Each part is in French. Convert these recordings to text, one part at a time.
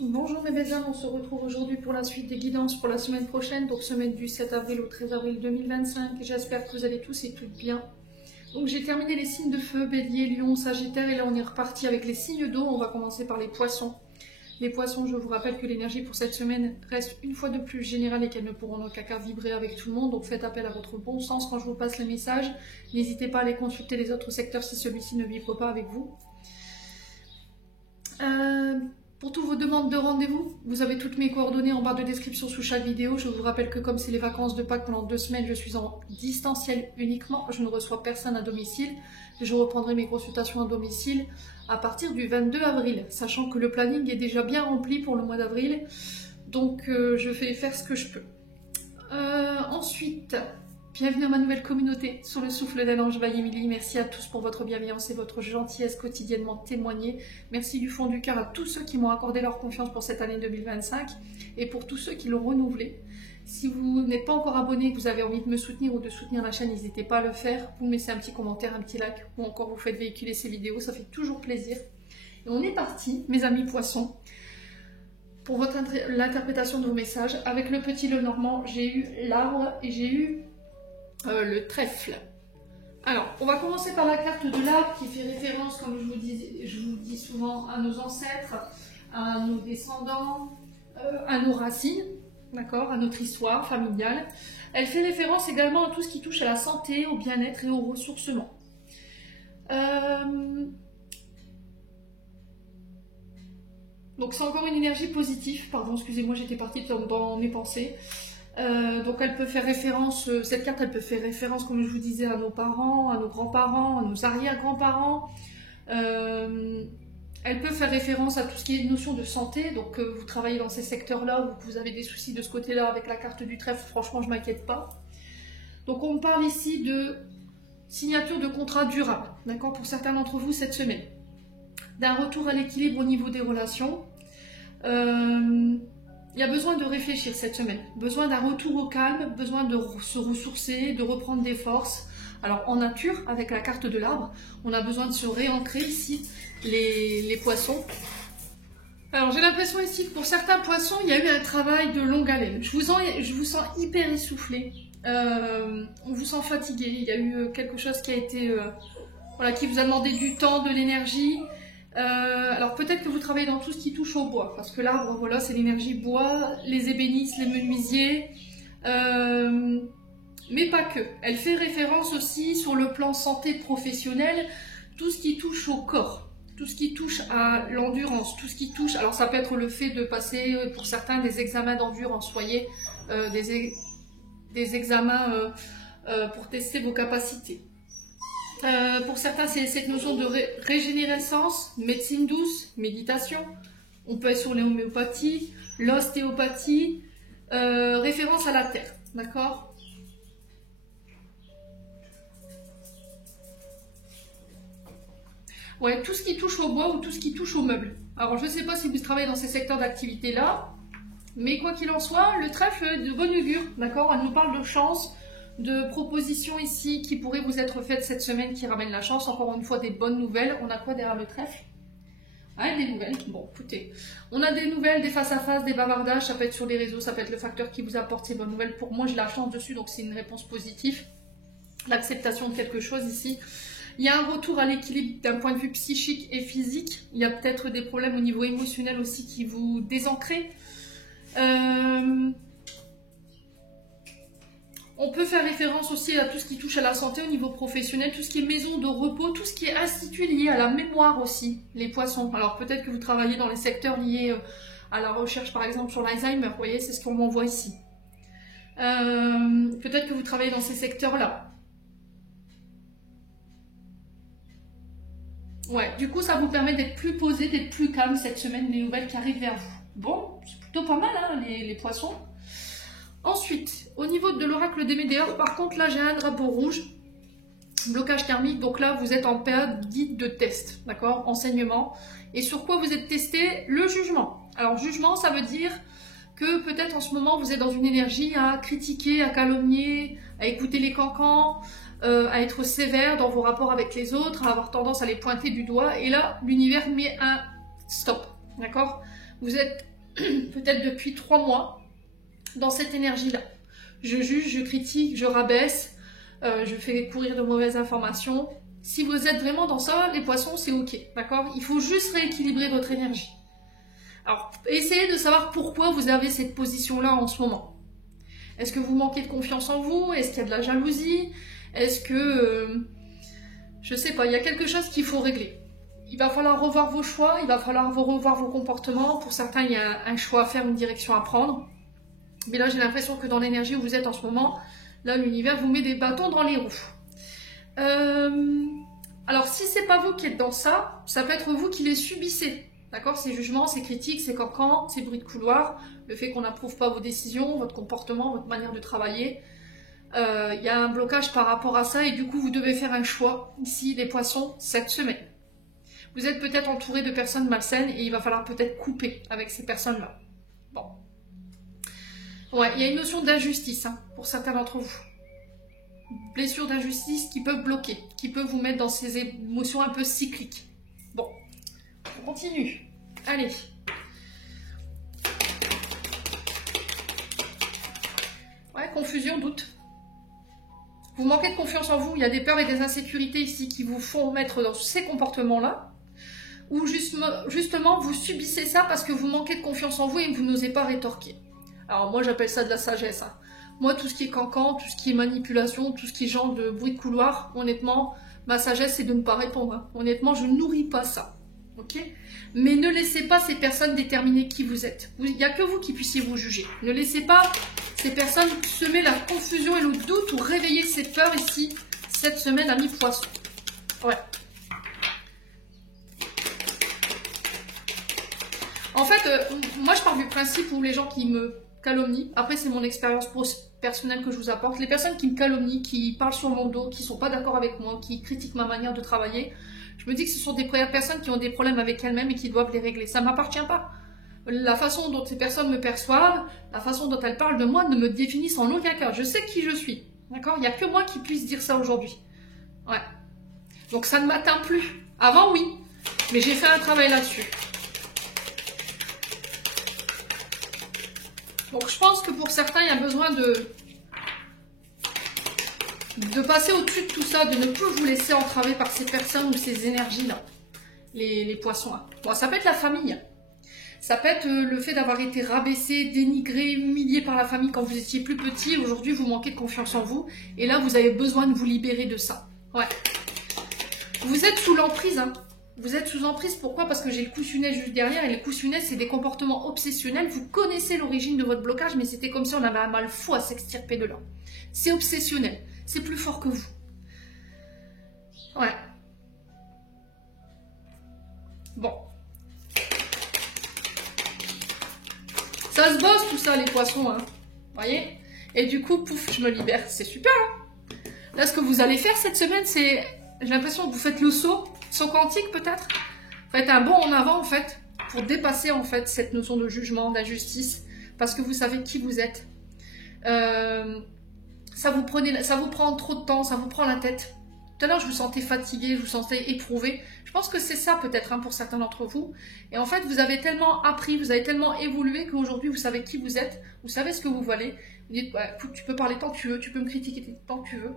Bonjour mes belles âmes, on se retrouve aujourd'hui pour la suite des guidances pour la semaine prochaine, donc semaine du 7 avril au 13 avril 2025. J'espère que vous allez tous et toutes bien. Donc j'ai terminé les signes de feu, Bélier, Lion, Sagittaire, et là on est reparti avec les signes d'eau. On va commencer par les poissons. Les poissons, je vous rappelle que l'énergie pour cette semaine reste une fois de plus générale et qu'elles ne pourront en aucun cas vibrer avec tout le monde, donc faites appel à votre bon sens quand je vous passe les messages. N'hésitez pas à aller consulter les autres secteurs si celui-ci ne vibre pas avec vous. Pour toutes vos demandes de rendez-vous, vous avez toutes mes coordonnées en barre de description sous chaque vidéo. Je vous rappelle que comme c'est les vacances de Pâques pendant 2 semaines, je suis en distanciel uniquement. Je ne reçois personne à domicile. Je reprendrai mes consultations à domicile à partir du 22 avril, sachant que le planning est déjà bien rempli pour le mois d'avril. Donc je vais faire ce que je peux. Ensuite, bienvenue à ma nouvelle communauté sur le souffle d'un ange by Émilie. Merci à tous pour votre bienveillance et votre gentillesse quotidiennement témoignée. Merci du fond du cœur à tous ceux qui m'ont accordé leur confiance pour cette année 2025 et pour tous ceux qui l'ont renouvelée. Si vous n'êtes pas encore abonné, que vous avez envie de me soutenir ou de soutenir la chaîne, n'hésitez pas à le faire. Vous me laissez un petit commentaire, un petit like ou encore vous faites véhiculer ces vidéos, ça fait toujours plaisir. Et on est parti, mes amis poissons, pour l'interprétation de vos messages. Avec le petit Lenormand, j'ai eu l'arbre et j'ai eu le trèfle. Alors, on va commencer par la carte de l'arbre qui fait référence, comme je vous dis souvent, à nos ancêtres, à nos descendants, à nos racines, d'accord, à notre histoire familiale. Elle fait référence également à tout ce qui touche à la santé, au bien-être et au ressourcement. Donc c'est encore une énergie positive, pardon, excusez-moi, j'étais partie dans mes pensées. Donc elle peut faire référence, cette carte elle peut faire référence, comme je vous disais, à nos parents, à nos grands-parents, à nos arrière-grands-parents. Elle peut faire référence à tout ce qui est notion de santé, donc vous travaillez dans ces secteurs-là ou que vous avez des soucis de ce côté-là avec la carte du trèfle, franchement je ne m'inquiète pas. Donc on parle ici de signature de contrat durable, d'accord, pour certains d'entre vous cette semaine. D'un retour à l'équilibre au niveau des relations. Il y a besoin de réfléchir cette semaine, besoin d'un retour au calme, besoin de se ressourcer, de reprendre des forces. Alors en nature, avec la carte de l'arbre, on a besoin de se réancrer ici, les poissons. Alors j'ai l'impression ici que pour certains poissons, il y a eu un travail de longue haleine. Je vous sens hyper essoufflé, on vous sent fatigué, il y a eu quelque chose qui a été, voilà, qui vous a demandé du temps, de l'énergie. Alors peut-être que vous travaillez dans tout ce qui touche au bois, parce que l'arbre, voilà, c'est l'énergie bois, les ébénistes, les menuisiers, mais pas que. Elle fait référence aussi sur le plan santé professionnelle, tout ce qui touche au corps, tout ce qui touche à l'endurance, tout ce qui touche, alors ça peut être le fait de passer pour certains des examens d'endurance, voyez, des examens pour tester vos capacités. Pour certains, c'est cette notion de régénérescence, médecine douce, méditation. On peut être sur l'homéopathie, l'ostéopathie, référence à la terre, d'accord? Ouais, tout ce qui touche au bois ou tout ce qui touche aux meubles. Alors, je ne sais pas si vous travaillez dans ces secteurs d'activité-là, mais quoi qu'il en soit, le trèfle est de bonne augure, d'accord? Elle nous parle de chance, de propositions ici qui pourraient vous être faites cette semaine qui ramènent la chance. Encore une fois, des bonnes nouvelles. On a quoi derrière le trèfle? Ah, des nouvelles. Bon, écoutez, on a des nouvelles, des face-à-face, des bavardages. Ça peut être sur les réseaux, ça peut être le facteur qui vous apporte ces bonnes nouvelles. Pour moi, j'ai la chance dessus, donc c'est une réponse positive. L'acceptation de quelque chose ici. Il y a un retour à l'équilibre d'un point de vue psychique et physique. Il y a peut-être des problèmes au niveau émotionnel aussi qui vous désancrent. On peut faire référence aussi à tout ce qui touche à la santé au niveau professionnel, tout ce qui est maison de repos, tout ce qui est institut lié à la mémoire aussi, les poissons. Alors peut-être que vous travaillez dans les secteurs liés à la recherche, par exemple sur l'Alzheimer, vous voyez, c'est ce qu'on m'envoie ici. Peut-être que vous travaillez dans ces secteurs-là. Ouais, du coup ça vous permet d'être plus posé, d'être plus calme cette semaine, des nouvelles qui arrivent vers vous. Bon, c'est plutôt pas mal hein, les poissons. Ensuite, au niveau de l'oracle des Médéors, par contre, là, j'ai un drapeau rouge, blocage karmique. Donc là, vous êtes en période dite de test, d'accord, enseignement. Et sur quoi vous êtes testé? Le jugement. Alors, jugement, ça veut dire que peut-être en ce moment, vous êtes dans une énergie à critiquer, à calomnier, à écouter les cancans, à être sévère dans vos rapports avec les autres, à avoir tendance à les pointer du doigt. Et là, l'univers met un stop, d'accord? Vous êtes peut-être depuis 3 mois dans cette énergie-là. Je juge, je critique, je rabaisse, je fais courir de mauvaises informations. Si vous êtes vraiment dans ça, les poissons, c'est ok, d'accord? Il faut juste rééquilibrer votre énergie. Alors, essayez de savoir pourquoi vous avez cette position-là en ce moment. Est-ce que vous manquez de confiance en vous? Est-ce qu'il y a de la jalousie? Est-ce que... je sais pas, il y a quelque chose qu'il faut régler. Il va falloir revoir vos choix, il va falloir revoir vos comportements. Pour certains, il y a un choix à faire, une direction à prendre. Mais là, j'ai l'impression que dans l'énergie où vous êtes en ce moment, là, l'univers vous met des bâtons dans les roues. Alors, si c'est pas vous qui êtes dans ça, ça peut être vous qui les subissez. D'accord? Ces jugements, ces critiques, ces cancans, ces bruits de couloir, le fait qu'on n'approuve pas vos décisions, votre comportement, votre manière de travailler. Il y a un blocage par rapport à ça et du coup, vous devez faire un choix ici, les poissons, cette semaine. Vous êtes peut-être entouré de personnes malsaines et il va falloir peut-être couper avec ces personnes-là. Bon. Ouais, il y a une notion d'injustice hein, pour certains d'entre vous. Blessures d'injustice qui peuvent bloquer, qui peuvent vous mettre dans ces émotions un peu cycliques. Bon, on continue. Allez. Ouais, confusion, doute. Vous manquez de confiance en vous, il y a des peurs et des insécurités ici qui vous font mettre dans ces comportements-là. Ou justement, vous subissez ça parce que vous manquez de confiance en vous et que vous n'osez pas rétorquer. Alors moi, j'appelle ça de la sagesse. Hein. Moi, tout ce qui est cancan, tout ce qui est manipulation, tout ce qui est genre de bruit de couloir, honnêtement, ma sagesse, c'est de ne pas répondre. Hein. Honnêtement, je nourris pas ça. Ok? Mais ne laissez pas ces personnes déterminer qui vous êtes. Il n'y a que vous qui puissiez vous juger. Ne laissez pas ces personnes semer la confusion et le doute ou réveiller ces peurs ici, cette semaine, amis poissons. Ouais. En fait, moi je pars du principe où les gens qui me calomnient, après c'est mon expérience personnelle que je vous apporte, les personnes qui me calomnient, qui parlent sur mon dos, qui ne sont pas d'accord avec moi, qui critiquent ma manière de travailler, je me dis que ce sont des personnes qui ont des problèmes avec elles-mêmes et qui doivent les régler. Ça ne m'appartient pas. La façon dont ces personnes me perçoivent, la façon dont elles parlent de moi ne me définissent en aucun cas. Je sais qui je suis. D'accord? Il n'y a que moi qui puisse dire ça aujourd'hui. Ouais. Donc ça ne m'atteint plus. Avant, oui. Mais j'ai fait un travail là-dessus. Donc je pense que pour certains, il y a besoin de passer au-dessus de tout ça, de ne plus vous laisser entraver par ces personnes ou ces énergies-là, les poissons. Hein. Bon, ça peut être la famille. Ça peut être le fait d'avoir été rabaissé, dénigré, humilié par la famille quand vous étiez plus petit. Aujourd'hui, vous manquez de confiance en vous. Et là, vous avez besoin de vous libérer de ça. Ouais. Vous êtes sous l'emprise, hein. Vous êtes sous emprise, pourquoi? Parce que j'ai le coussinet juste derrière, et les coussинets, c'est des comportements obsessionnels. Vous connaissez l'origine de votre blocage, mais c'était comme si on avait un mal fou à s'extirper de là. C'est obsessionnel, c'est plus fort que vous. Ouais. Bon. Ça se bosse tout ça, les poissons, hein. Voyez? Et du coup, pouf, je me libère. C'est super, hein. Là, ce que vous allez faire cette semaine, c'est... J'ai l'impression que vous faites le saut quantique peut-être. Faites un bond en avant en fait pour dépasser en fait cette notion de jugement, d'injustice, parce que vous savez qui vous êtes. Ça vous prend trop de temps, ça vous prend la tête. Tout à l'heure je vous sentais fatigué, je vous sentais éprouvé. Je pense que c'est ça peut-être hein, pour certains d'entre vous. Et en fait vous avez tellement appris, vous avez tellement évolué qu'aujourd'hui vous savez qui vous êtes, vous savez ce que vous valez. Vous dites bah, écoute, tu peux parler tant que tu veux, tu peux me critiquer tant que tu veux,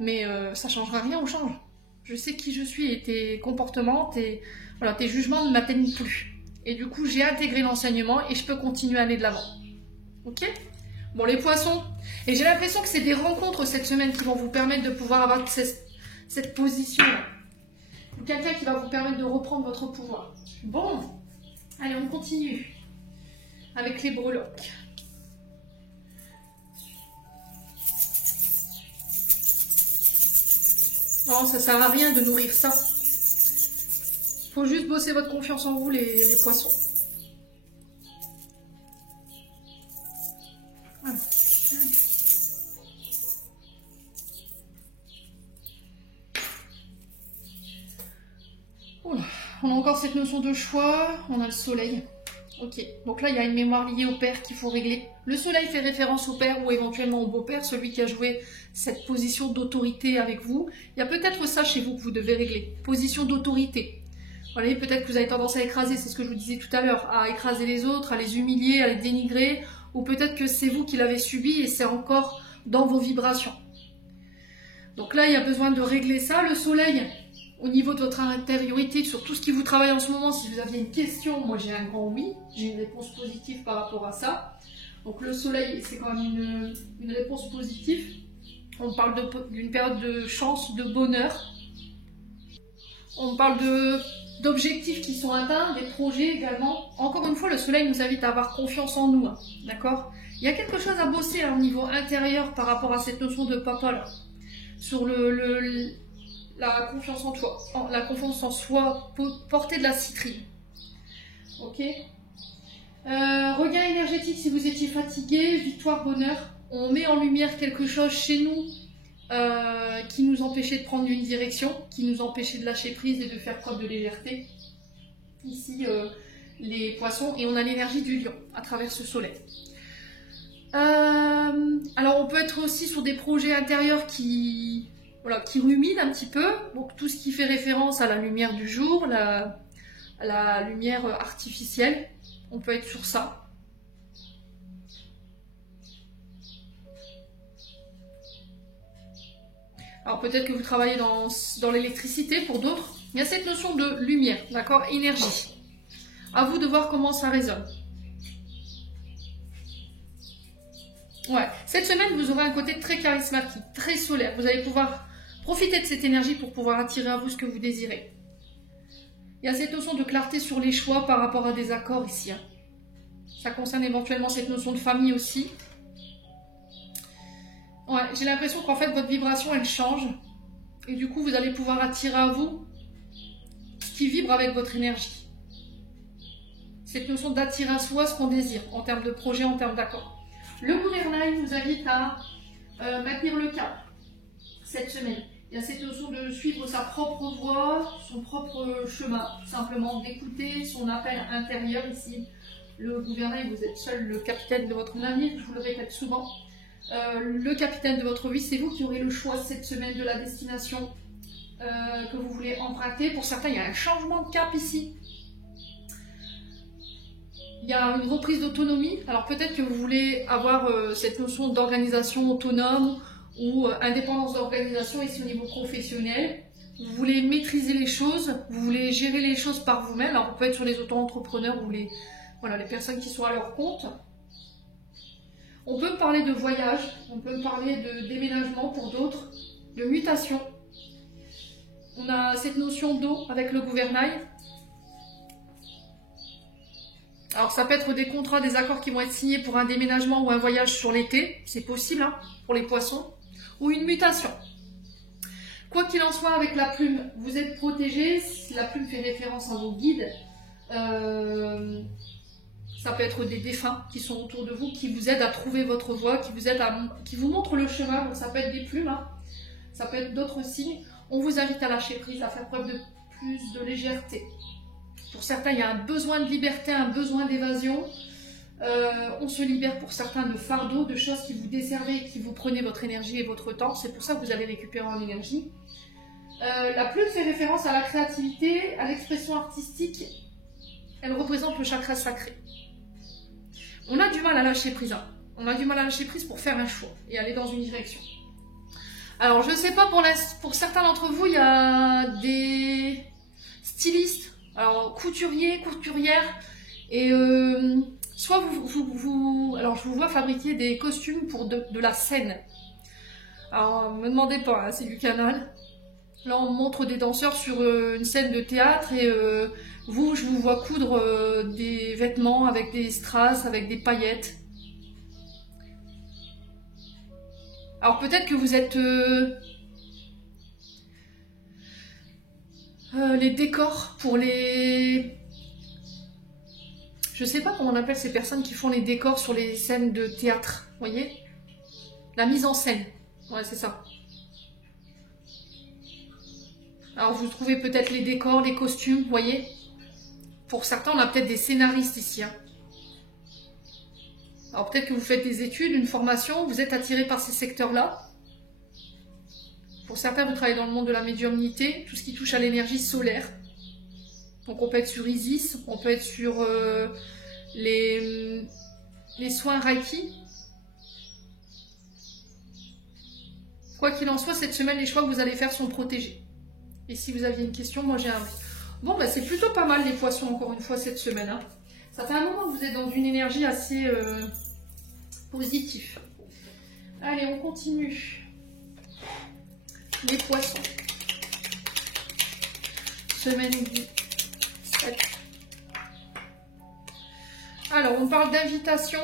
mais ça changera rien au change. Je sais qui je suis et tes comportements, tes jugements ne m'atteignent plus. Et du coup, j'ai intégré l'enseignement et je peux continuer à aller de l'avant. Ok? Bon, les poissons. Et j'ai l'impression que c'est des rencontres cette semaine qui vont vous permettre de pouvoir avoir cette position-là. Quelqu'un qui va vous permettre de reprendre votre pouvoir. Bon. Allez, on continue. Avec les breloques. Non, ça sert à rien de nourrir ça. Faut juste bosser votre confiance en vous, les poissons. Voilà. Oula. On a encore cette notion de choix. On a le soleil. Ok, donc là il y a une mémoire liée au père qu'il faut régler. Le soleil fait référence au père ou éventuellement au beau-père, celui qui a joué cette position d'autorité avec vous. Il y a peut-être ça chez vous que vous devez régler. Position d'autorité. Voilà, peut-être que vous avez tendance à écraser, c'est ce que je vous disais tout à l'heure, à écraser les autres, à les humilier, à les dénigrer, ou peut-être que c'est vous qui l'avez subi et c'est encore dans vos vibrations. Donc là, il y a besoin de régler ça. Le soleil, au niveau de votre intériorité, sur tout ce qui vous travaille en ce moment, si vous aviez une question, moi j'ai un grand oui, j'ai une réponse positive par rapport à ça. Donc le soleil, c'est quand même une réponse positive. On parle d'une période de chance, de bonheur. On parle d'objectifs qui sont atteints, des projets également. Encore une fois, le soleil nous invite à avoir confiance en nous, hein, d'accord? Il y a quelque chose à bosser là, au niveau intérieur par rapport à cette notion de papa là, sur la confiance en toi, la confiance en soi, porter de la citrine. Ok. Regain énergétique si vous étiez fatigué, victoire, bonheur. On met en lumière quelque chose chez nous qui nous empêchait de prendre une direction, qui nous empêchait de lâcher prise et de faire preuve de légèreté. Ici, les poissons, et on a l'énergie du lion à travers ce soleil. Alors on peut être aussi sur des projets intérieurs qui ruminent un petit peu, donc tout ce qui fait référence à la lumière du jour, la lumière artificielle, on peut être sur ça. Alors peut-être que vous travaillez dans l'électricité pour d'autres. Il y a cette notion de lumière, d'accord, énergie. À vous de voir comment ça résonne. Ouais, cette semaine, vous aurez un côté très charismatique, très solaire. Vous allez pouvoir profiter de cette énergie pour pouvoir attirer à vous ce que vous désirez. Il y a cette notion de clarté sur les choix par rapport à des accords ici. Hein. Ça concerne éventuellement cette notion de famille aussi. Ouais, j'ai l'impression qu'en fait, votre vibration, elle change. Et du coup, vous allez pouvoir attirer à vous ce qui vibre avec votre énergie. Cette notion d'attirer à soi ce qu'on désire, en termes de projet, en termes d'accord. Le gouvernail vous invite à maintenir le cap cette semaine. Il y a cette notion de suivre sa propre voie, son propre chemin, simplement d'écouter son appel intérieur ici. Le gouvernail, vous êtes seul le capitaine de votre navire, je vous le répète souvent. Le capitaine de votre vie, c'est vous qui aurez le choix cette semaine de la destination que vous voulez emprunter. Pour certains, il y a un changement de cap ici. Il y a une reprise d'autonomie. Alors peut-être que vous voulez avoir cette notion d'organisation autonome ou indépendance d'organisation ici au niveau professionnel. Vous voulez maîtriser les choses, vous voulez gérer les choses par vous-même. Alors on peut être sur les auto-entrepreneurs ou les personnes qui sont à leur compte. On peut parler de voyage, on peut parler de déménagement pour d'autres, de mutation. On a cette notion d'eau avec le gouvernail. Alors ça peut être des contrats, des accords qui vont être signés pour un déménagement ou un voyage sur l'été, c'est possible hein, pour les poissons, ou une mutation. Quoi qu'il en soit avec la plume, vous êtes protégé, la plume fait référence à vos guides, ça peut être des défunts qui sont autour de vous, qui vous aident à trouver votre voie, qui vous montrent le chemin, donc ça peut être des plumes, hein, ça peut être d'autres signes. On vous invite à lâcher prise, à faire preuve de plus de légèreté. Pour certains, il y a un besoin de liberté, un besoin d'évasion. On se libère pour certains de fardeaux, de choses qui vous desservaient et qui vous prenaient votre énergie et votre temps. C'est pour ça que vous allez récupérer en énergie. La plume fait référence à la créativité, à l'expression artistique. Elle représente le chakra sacré. On a du mal à lâcher prise. Hein. On a du mal à lâcher prise pour faire un choix et aller dans une direction. Alors, je ne sais pas, pour certains d'entre vous, il y a des stylistes. Alors, couturier, couturière, et soit alors je vous vois fabriquer des costumes pour de la scène. Alors, ne me demandez pas, hein, c'est du canal. Là, on montre des danseurs sur une scène de théâtre, et je vous vois coudre des vêtements avec des strass, avec des paillettes. Alors, peut-être que vous êtes... les décors pour les... Je sais pas comment on appelle ces personnes qui font les décors sur les scènes de théâtre, vous voyez? La mise en scène, ouais c'est ça. Alors vous trouvez peut-être les décors, les costumes, vous voyez? Pour certains, on a peut-être des scénaristes ici. Hein. Alors peut-être que vous faites des études, une formation, vous êtes attiré par ces secteurs-là. Pour certains, vous travaillez dans le monde de la médiumnité, tout ce qui touche à l'énergie solaire. Donc on peut être sur Isis, on peut être sur les soins Reiki. Quoi qu'il en soit, cette semaine, les choix que vous allez faire sont protégés. Et si vous aviez une question, moi j'ai un... Bon, bah, c'est plutôt pas mal les poissons, encore une fois, cette semaine. Hein. Ça fait un moment que vous êtes dans une énergie assez positive. Allez, on continue. Les poissons. Semaine du 7. Alors, on parle d'invitation.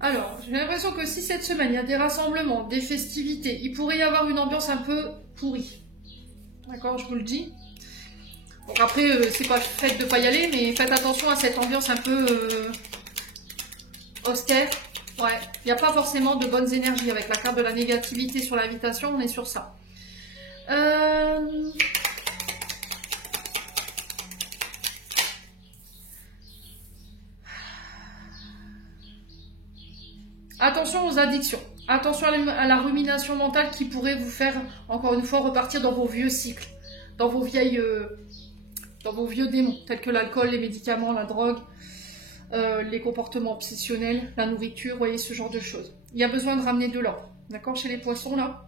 Alors, j'ai l'impression que si cette semaine, il y a des rassemblements, des festivités, il pourrait y avoir une ambiance un peu pourrie. D'accord, je vous le dis. Donc après, c'est pas fait de pas y aller, mais faites attention à cette ambiance un peu austère. Ouais, il n'y a pas forcément de bonnes énergies. Avec la carte de la négativité sur l'invitation, on est sur ça. Attention aux addictions. Attention à la rumination mentale qui pourrait vous faire, encore une fois, repartir dans vos vieux cycles, dans vos vieilles... dans vos vieux démons, tels que l'alcool, les médicaments, la drogue, les comportements obsessionnels, la nourriture, vous voyez, ce genre de choses. Il y a besoin de ramener de l'ordre, d'accord, chez les poissons, là.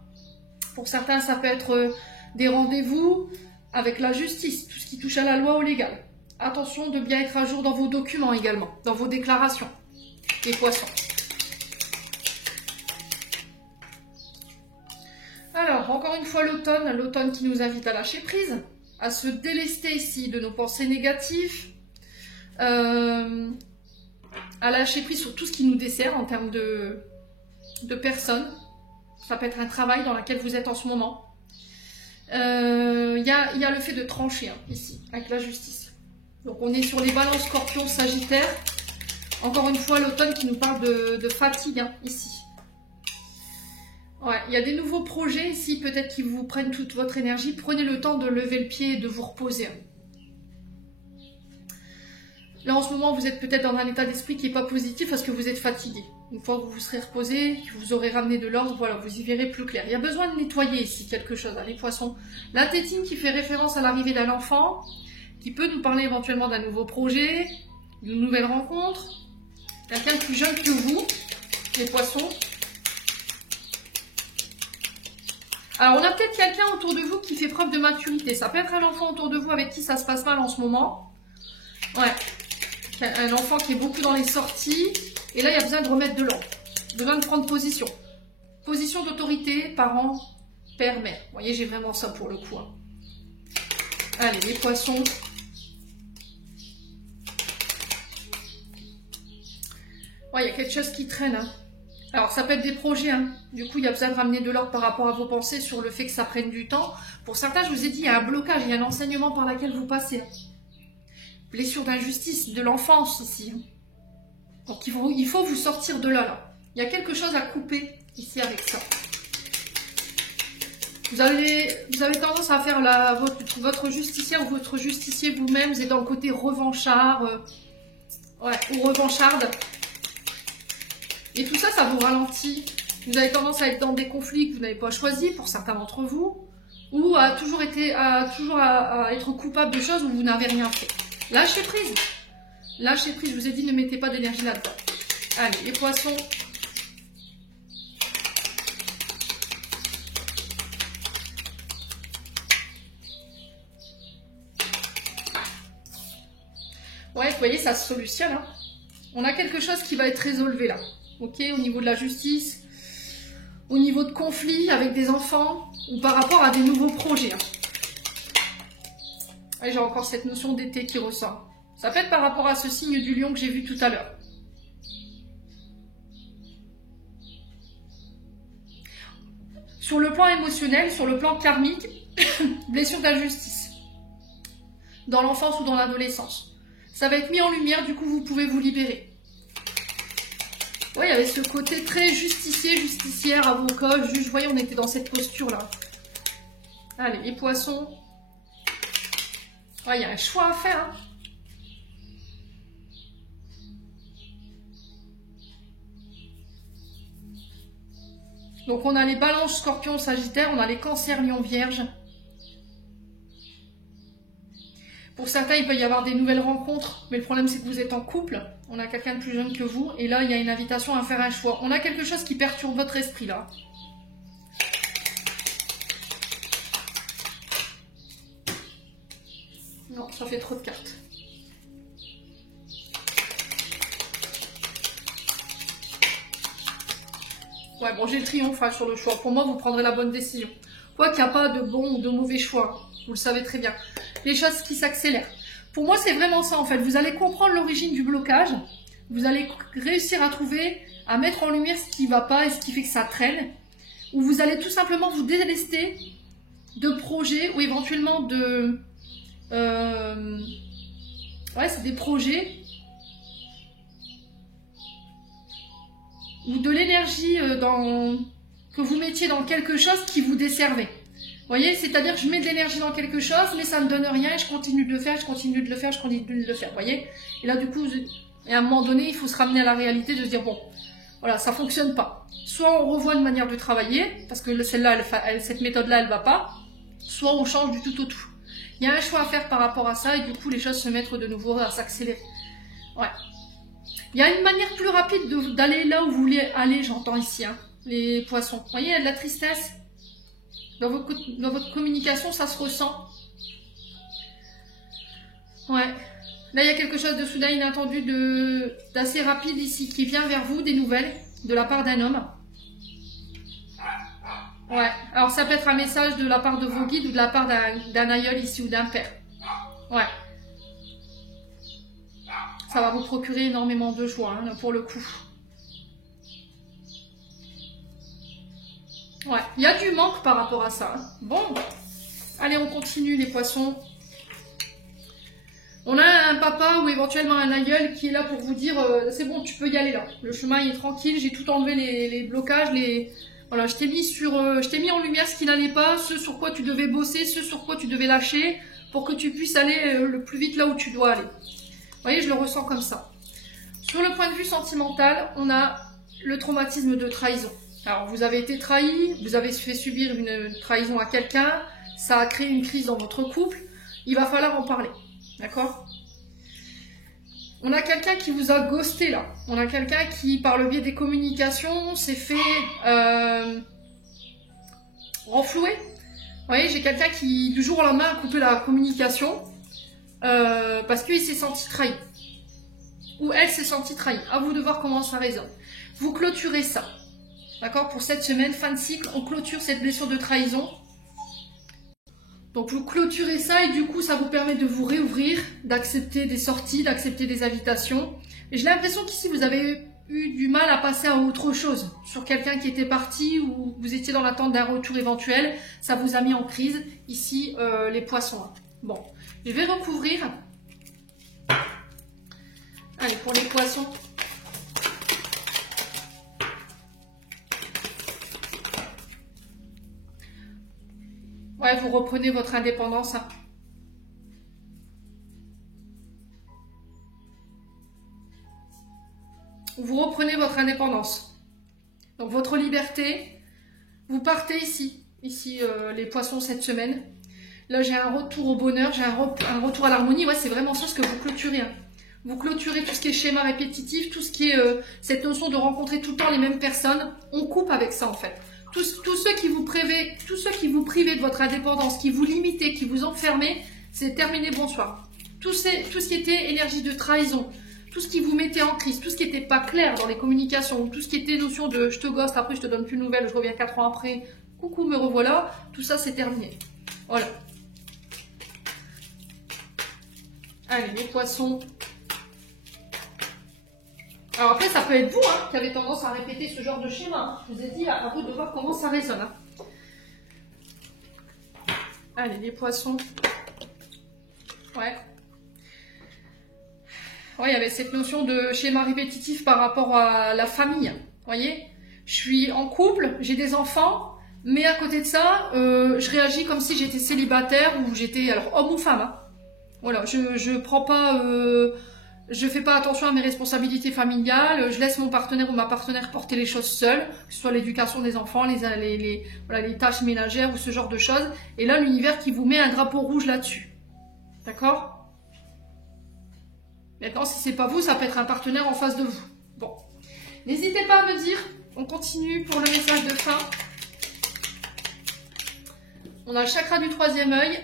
Pour certains, ça peut être des rendez-vous avec la justice, tout ce qui touche à la loi au légal. Attention de bien être à jour dans vos documents également, dans vos déclarations, les poissons. Alors, encore une fois, l'automne qui nous invite à lâcher prise, à se délester ici de nos pensées négatives, à lâcher prise sur tout ce qui nous dessert en termes de personnes. Ça peut être un travail dans lequel vous êtes en ce moment. Il y a le fait de trancher hein, ici, avec la justice. Donc on est sur les balances scorpions, sagittaires. Encore une fois, l'automne qui nous parle de fatigue hein, ici. Ouais, il y a des nouveaux projets ici, peut-être qui vous prennent toute votre énergie. Prenez le temps de lever le pied et de vous reposer. Là, en ce moment, vous êtes peut-être dans un état d'esprit qui n'est pas positif parce que vous êtes fatigué. Une fois que vous vous serez reposé, que vous aurez ramené de l'ordre, voilà, vous y verrez plus clair. Il y a besoin de nettoyer ici quelque chose, hein, les poissons. La tétine qui fait référence à l'arrivée d'un enfant, qui peut nous parler éventuellement d'un nouveau projet, d'une nouvelle rencontre. Quelqu'un plus jeune que vous, les poissons. Alors, on a peut-être quelqu'un autour de vous qui fait preuve de maturité. Ça peut être un enfant autour de vous avec qui ça se passe mal en ce moment. Ouais. Un enfant qui est beaucoup dans les sorties. Et là, il y a besoin de remettre de l'ordre. Besoin de prendre position. Position d'autorité, parents, père, mère. Vous voyez, j'ai vraiment ça pour le coup. Hein. Allez, les poissons. Ouais, il y a quelque chose qui traîne. Hein. Alors, ça peut être des projets. Hein. Du coup, il y a besoin de ramener de l'ordre par rapport à vos pensées sur le fait que ça prenne du temps. Pour certains, je vous ai dit, il y a un blocage, il y a un enseignement par lequel vous passez. Hein. Blessure d'injustice de l'enfance ici. Hein. Donc, il faut vous sortir de là. Il y a quelque chose à couper ici avec ça. Vous avez tendance à faire votre justicière ou votre justicier vous-même. Vous êtes dans le côté revanchard ou revancharde. Et tout ça, ça vous ralentit. Vous avez tendance à être dans des conflits que vous n'avez pas choisis pour certains d'entre vous. Ou à toujours être coupable de choses où vous n'avez rien fait. Lâchez prise. Lâchez prise. Je vous ai dit, ne mettez pas d'énergie là-dedans. Allez, les poissons. Ouais, vous voyez, ça se solutionne. Hein. On a quelque chose qui va être résolu là. Ok, au niveau de la justice, au niveau de conflits avec des enfants, ou par rapport à des nouveaux projets. Hein. Ouais, j'ai encore cette notion d'été qui ressort. Ça peut être par rapport à ce signe du lion que j'ai vu tout à l'heure. Sur le plan émotionnel, sur le plan karmique, blessure d'injustice. Dans l'enfance ou dans l'adolescence. Ça va être mis en lumière, du coup vous pouvez vous libérer. Oui, il y avait ce côté très justicier, justicière, avocat, juge. Vous voyez, on était dans cette posture-là. Allez, les poissons. Ouais, il y a un choix à faire. Hein. Donc, on a les balances, scorpions, sagittaires. On a les cancers, lions, vierges. certains, il peut y avoir des nouvelles rencontres, mais le problème c'est que vous êtes en couple, on a quelqu'un de plus jeune que vous, et là il y a une invitation à faire un choix. On a quelque chose qui perturbe votre esprit là. Non, ça fait trop de cartes. Ouais, bon, j'ai le triomphe sur le choix. Pour moi, vous prendrez la bonne décision. Quoi qu'il n'y a pas de bon ou de mauvais choix. Vous le savez très bien. Les choses qui s'accélèrent. Pour moi, c'est vraiment ça, en fait. Vous allez comprendre l'origine du blocage. Vous allez réussir à trouver, à mettre en lumière ce qui ne va pas et ce qui fait que ça traîne. Ou vous allez tout simplement vous délester de projets ou éventuellement de... ouais, c'est des projets ou de l'énergie que vous mettiez dans quelque chose qui vous desservait. Vous voyez, c'est-à-dire que je mets de l'énergie dans quelque chose, mais ça ne me donne rien et je continue de le faire, je continue de le faire, je continue de le faire. Vous voyez? Et là, du coup, à un moment donné, il faut se ramener à la réalité de se dire, bon, voilà, ça ne fonctionne pas. Soit on revoit une manière de travailler, parce que celle-là, cette méthode-là, elle ne va pas, soit on change du tout au tout. Il y a un choix à faire par rapport à ça et du coup, les choses se mettent de nouveau à s'accélérer. Ouais. Il y a une manière plus rapide d'aller là où vous voulez aller, j'entends ici, hein, les poissons. Vous voyez, il y a de la tristesse. Dans votre communication, ça se ressent. Ouais. Là, il y a quelque chose de soudain inattendu, d'assez rapide ici, qui vient vers vous, des nouvelles, de la part d'un homme. Ouais. Alors, ça peut être un message de la part de vos guides ou de la part d'un aïeul ici ou d'un père. Ouais. Ça va vous procurer énormément de joie, hein, pour le coup. Ouais, il y a du manque par rapport à ça. Hein. Bon, allez, on continue les poissons. On a un papa ou éventuellement un aïeul qui est là pour vous dire c'est bon, tu peux y aller là. Le chemin il est tranquille, j'ai tout enlevé les blocages, voilà, je t'ai mis en lumière ce qui n'allait pas, ce sur quoi tu devais bosser, ce sur quoi tu devais lâcher pour que tu puisses aller le plus vite là où tu dois aller. Vous voyez, je le ressens comme ça. Sur le point de vue sentimental, on a le traumatisme de trahison. Alors, vous avez été trahi, vous avez fait subir une trahison à quelqu'un, ça a créé une crise dans votre couple, il va falloir en parler, d'accord? On a quelqu'un qui vous a ghosté là, on a quelqu'un qui, par le biais des communications, s'est fait renflouer. Vous voyez, j'ai quelqu'un qui, du jour au lendemain, a coupé la communication parce qu'il s'est senti trahi. Ou elle s'est sentie trahie. À vous de voir comment ça résonne. Vous clôturez ça. D'accord? Pour cette semaine, fin de cycle, on clôture cette blessure de trahison. Donc vous clôturez ça et du coup, ça vous permet de vous réouvrir, d'accepter des sorties, d'accepter des invitations. Et j'ai l'impression qu'ici, vous avez eu du mal à passer à autre chose. Sur quelqu'un qui était parti ou vous étiez dans l'attente d'un retour éventuel. Ça vous a mis en crise. Ici, les poissons. Bon, je vais recouvrir. Allez, pour les poissons. Ouais, vous reprenez votre indépendance. Hein. Vous reprenez votre indépendance. Donc, votre liberté. Vous partez ici. Ici, les poissons cette semaine. Là, j'ai un retour au bonheur. J'ai un retour à l'harmonie. Ouais, c'est vraiment ça ce que vous clôturez. Hein. Vous clôturez tout ce qui est schéma répétitif, tout ce qui est cette notion de rencontrer tout le temps les mêmes personnes. On coupe avec ça en fait. Tous ceux qui vous privaient de votre indépendance, qui vous limitaient, qui vous enfermaient, c'est terminé, bonsoir. Tout ce qui était énergie de trahison, tout ce qui vous mettait en crise, tout ce qui n'était pas clair dans les communications, tout ce qui était notion de je te ghoste, après je te donne plus de nouvelles, je reviens 4 ans après, coucou me revoilà, tout ça c'est terminé. Voilà. Allez, les poissons. Alors après, ça peut être vous hein, qui avez tendance à répéter ce genre de schéma. Hein. Je vous ai dit, à vous de voir comment ça résonne. Hein. Allez, les poissons. Ouais. Ouais, il y avait cette notion de schéma répétitif par rapport à la famille. Vous voyez? Je suis en couple, j'ai des enfants, mais à côté de ça, je réagis comme si j'étais célibataire ou j'étais, alors homme ou femme. Hein. Voilà, je prends pas... je fais pas attention à mes responsabilités familiales, je laisse mon partenaire ou ma partenaire porter les choses seul, que ce soit l'éducation des enfants, les tâches ménagères ou ce genre de choses. Et là, l'univers qui vous met un drapeau rouge là-dessus. D'accord? Maintenant, si c'est pas vous, ça peut être un partenaire en face de vous. Bon. N'hésitez pas à me dire. On continue pour le message de fin. On a le chakra du troisième œil.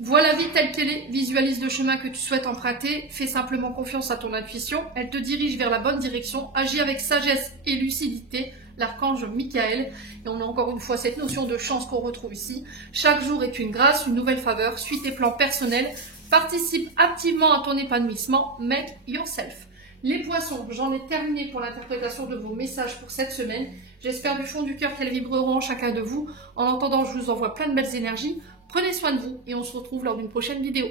Vois la vie telle qu'elle est, visualise le chemin que tu souhaites emprunter, fais simplement confiance à ton intuition, elle te dirige vers la bonne direction, agis avec sagesse et lucidité, l'archange Michael, et on a encore une fois cette notion de chance qu'on retrouve ici. Chaque jour est une grâce, une nouvelle faveur, suis tes plans personnels, participe activement à ton épanouissement, make yourself. Les poissons, j'en ai terminé pour l'interprétation de vos messages pour cette semaine. J'espère du fond du cœur qu'elles vibreront en chacun de vous. En attendant, je vous envoie plein de belles énergies. Prenez soin de vous et on se retrouve lors d'une prochaine vidéo.